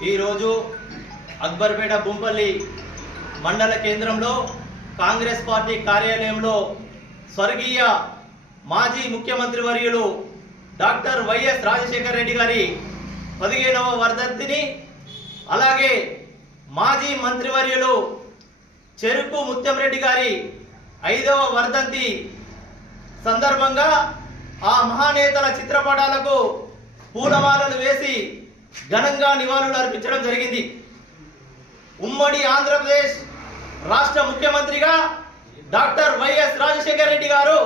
ఈరోజు అక్బర్పేట బొంపల్లి మండల కేంద్రంలో కాంగ్రెస్ పార్టీ కార్యాలయంలో స్వర్గీయ మాజీ ముఖ్యమంత్రి వర్యులు డాక్టర్ వైఎస్ రాజశేఖర రెడ్డి గారి పదిహేనవ వర్ధంతిని అలాగే మాజీ మంత్రివర్యులు చెరుకు ముత్యంరెడ్డి గారి ఐదవ వర్ధంతి సందర్భంగా ఆ మహానేతల చిత్రపటాలకు పూలమాలలు వేసి ఘనంగా నివాళులు అర్పించడం జరిగింది. ఉమ్మడి ఆంధ్రప్రదేశ్ రాష్ట్ర ముఖ్యమంత్రిగా డాక్టర్ వైఎస్ రాజశేఖర రెడ్డి గారు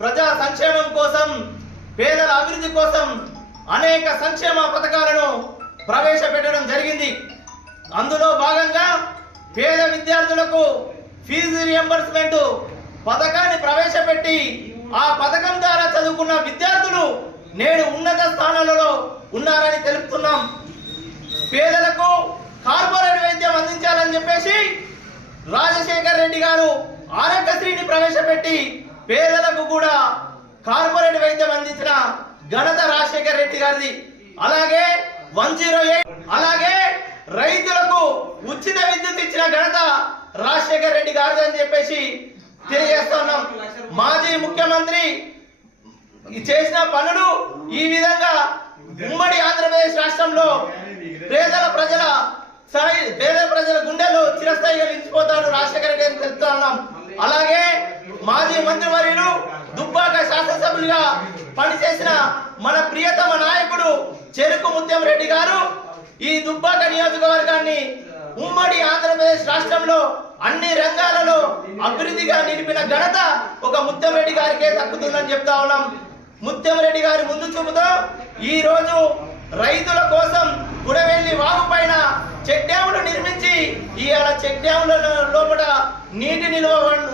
ప్రజా సంక్షేమం కోసం పేదల అభివృద్ధి కోసం అనేక సంక్షేమ పథకాలను ప్రవేశపెట్టడం జరిగింది. అందులో భాగంగా పేద విద్యార్థులకు ఫీజు రియంబర్స్మెంట్ పథకాన్ని ప్రవేశపెట్టి ఆ పథకం ద్వారా చదువుకున్న విద్యార్థులు నేడు ఉన్నత స్థానాలలో ఉన్నారని తెలుపుతున్నాం. పేదలకు కార్పొరేట్ వైద్యం అందించాలని చెప్పేసి రాజశేఖర్ రెడ్డి గారు ఆరోగ్యశ్రీని ప్రవేశపెట్టి పేదలకు కూడా కార్పొరేట్ వైద్యం అందించిన ఘనత రాజశేఖర్ రెడ్డి గారిది. అలాగే వన్ జీరో ఎయిట్ అలాగే రైతులకు ఉచిత విద్యుత్ ఇచ్చిన ఘనత రాజశేఖర్ రెడ్డి గారిది అని చెప్పేసి తెలియజేస్తున్నాం మాజీ ముఖ్యమంత్రి చేసిన పనులు ఈ విధంగా ఉమ్మడి ఆంధ్రప్రదేశ్ రాష్ట్రంలో పేదల ప్రజల స్థాయి పేద ప్రజల గుండెలు చిరస్థాయిగా నిలిచిపోతాడు రాజశేఖర రెడ్డి అని తెలుస్తున్నాం అలాగే మాజీ మంత్రివర్యులు దుబ్బాక శాసనసభ్యులుగా పనిచేసిన మన ప్రియతమ నాయకుడు చెరుకు ముత్యం రెడ్డి గారు ఈ దుబ్బాక నియోజకవర్గాన్ని ఉమ్మడి ఆంధ్రప్రదేశ్ రాష్ట్రంలో అన్ని రంగాలలో అభివృద్ధిగా నిలిపిన ఘనత ఒక ముత్తంరెడ్డి గారికే తక్కుతుందని చెప్తా ఉన్నాం. ముత్యంరెడ్డి గారి ముందు చూపుతో ఈ రోజు రైతుల కోసం గుడవెల్లి వాగు పైన చెక్ డ్యాములు నిర్మించి ఇవాళ చెక్ డ్యాముల లోపల నీటి నిల్వ ఉండ